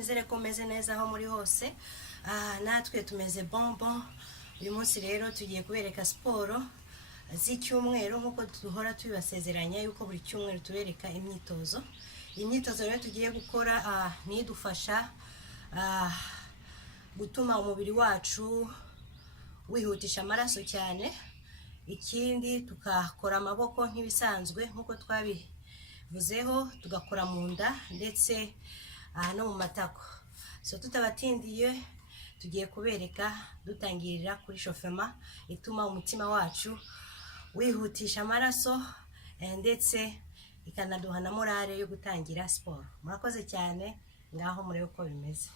nizere ko meze neza aho muri hose. Natwe tumeze bonbon. Uyu munsi rero tugiye kubereka siporo z'icyumweru nkuko duhora tubibasezeranya yuko buri cyumweru tubereka imyitozo. Imyitozo rero tugiye gukora nidufasha gutuma umubiri wacu wihutisha amaraso cyane. Ikindi tukakora amaboko nk'ibisanzwe nkuko twabivuzeho, tugakora mu nda ndetse no mu matako. So tutabatindiye tugiye kubereka dutangirira kuri shofema ituma umutima wacu wihutisha amaraso ndetse ikanaduha na morale yo gutangira siporo. Murakoze cyane, ngaho murebe uko bimeze.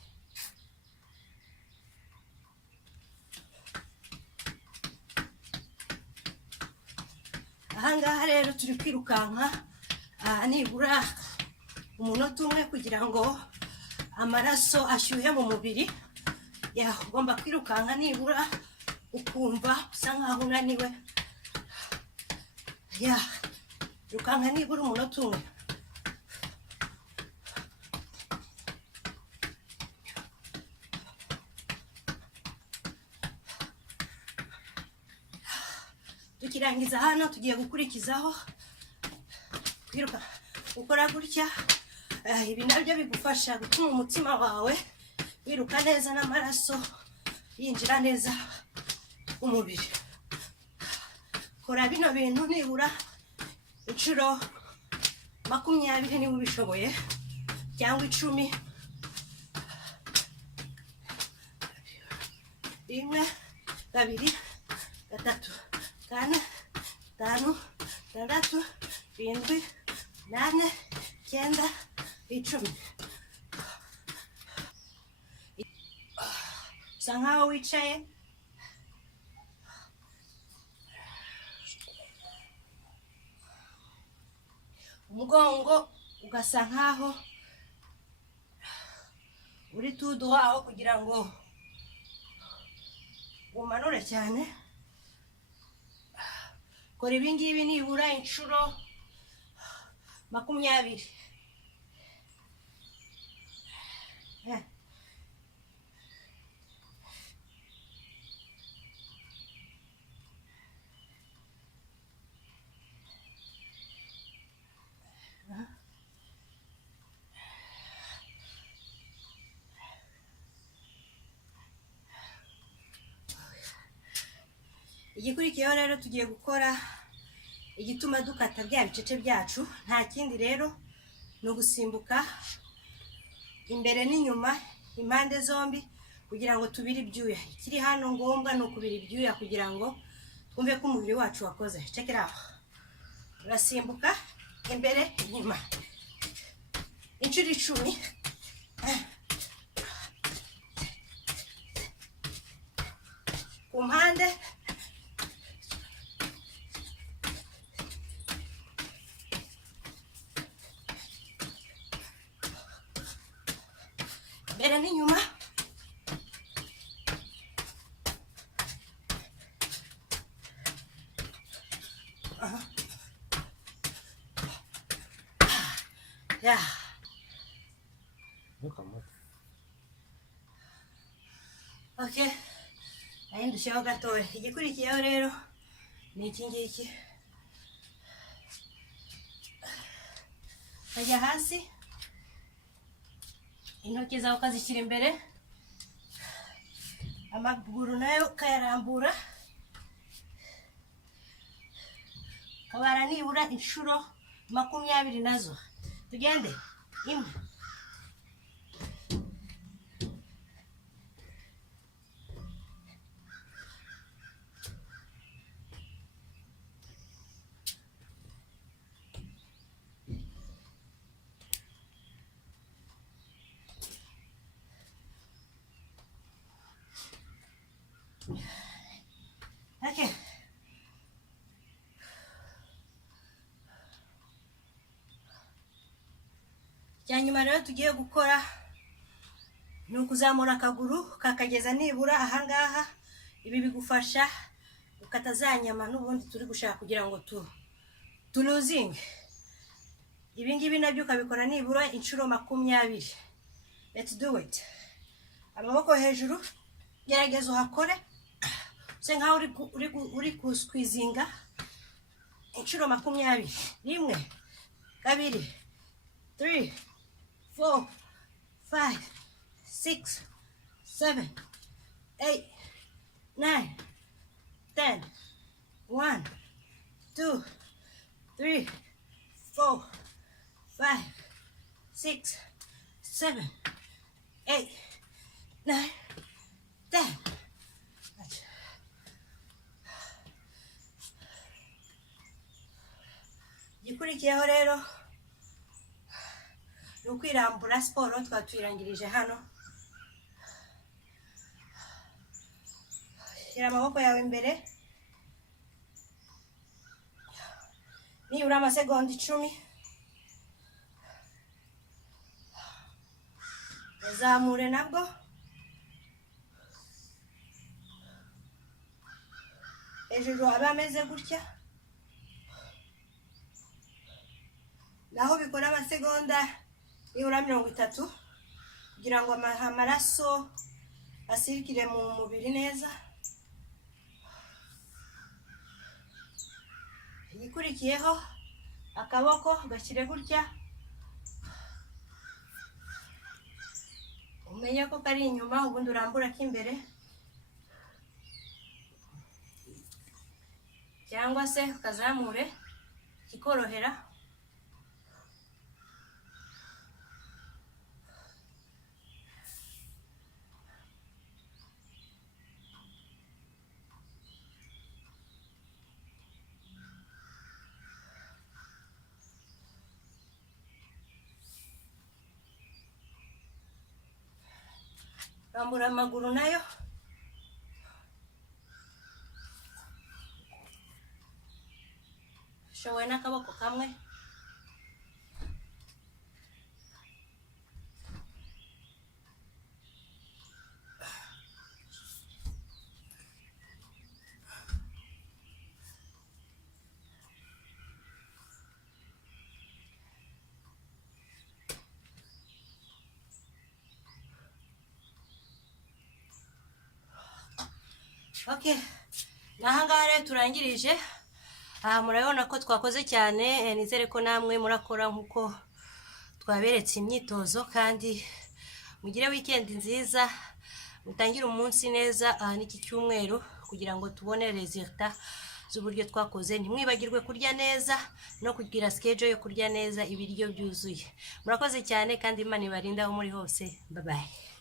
Ahangaha rero turi kwirukanka nibura umunota umwe kugira ngo amaraso ashyuhe mu mubiri. Ugomba kwirukanka nibura ukumva usa nkaho unaniwe. Irukanka nibura umunota umwe. Tukirangiza hano tugiye gukurikizaho kwiruka ukora gutya. Ibi nabyo bigufasha gutuma umutima wawe wiruka neza n'amaraso yinjira neza umubiri. Kora bino bintu nibura inshuro 20 niba ubishoboye, cyangwa 10. 1, 2, 3, 4, 5, 6, 7, 8, 9, 10. Usa nkaho wicaye. Umugongo ugasa nkaho uri tuduhaho kugira ngo umanure cyane. Kora ibi ngibi nibura inshuro 20. Igikurikiyeho rero tugiye gukora igituma dukata bya bicece byacu. Nta kindi rero ni ugusimbuka imbere n'inyuma, impande zombi, kugira ngo tubire ibyuya. Ikiri hano ngombwa ni ukubira ibyuya kugira ngo twumve ko umubiri wacu wakoze. Check it out. Urasimbuka imbere inyuma inshuro 10. Ku mpande imbere n'inyuma. Okay, ndushaho gatoya. Igikurikiyeho rero ni iki ngiki. Kajya hasi, intoki zawe ukazishyira imbere, amaguru nayo ukayarambura, kabara nibura inshuro 20 nazo. Tugende 1. Okay. Cyanyuma rero tugiye gukora ni ukuzamura akaguru kakageza nibura ahangaha. Ibi bigufasha gukata za nyama n'ubundi turi gushaka kugira ngo tuluzinge. Ibi ngibi nabyo ukabikora nibura inshuro 20. let's do it. Amaboko hejuru, gerageza uhakore se nkaho uri kusqueezinga inshuro 20. 1 2 3 4 5 6 7 8 9 10 1 2 3 4 5 6 7 8 9 10. Igikurikiyeho rero ni ukwirambura. Siporo twatwirangirije hano. Shyira amaboko yawe imbere nibura amasegonda 10. Zamure nabwo. Hejuru aba ameze gutya, naho bikora amasegonda nibura 30 kugira ngo amaraso asirikire mu mubiri neza. Igikurikiyeho akaboko gashyire gutya, umenye ko kari inyuma, ubundi urambura k'imbere cyangwa se ukazamure kikorohera. Rambura amaguru nayo. Showe n'akaboko kamwe. Okay, nahangaha rero turangirije. Murabona ko twakoze cyane. Nizere ko namwe murakora nkuko twaberetse imyitozo, kandi mugire weekend nziza, mutangire umunsi neza n'iki cyumweru kugira ngo tubone resultat z'uburyo twakoze. Ntimwibagirwe kurya neza no kugira schedule yo kurya neza ibiryo byuzuye. Murakoze cyane kandi Imana ibarinda aho muri hose. Bye bye.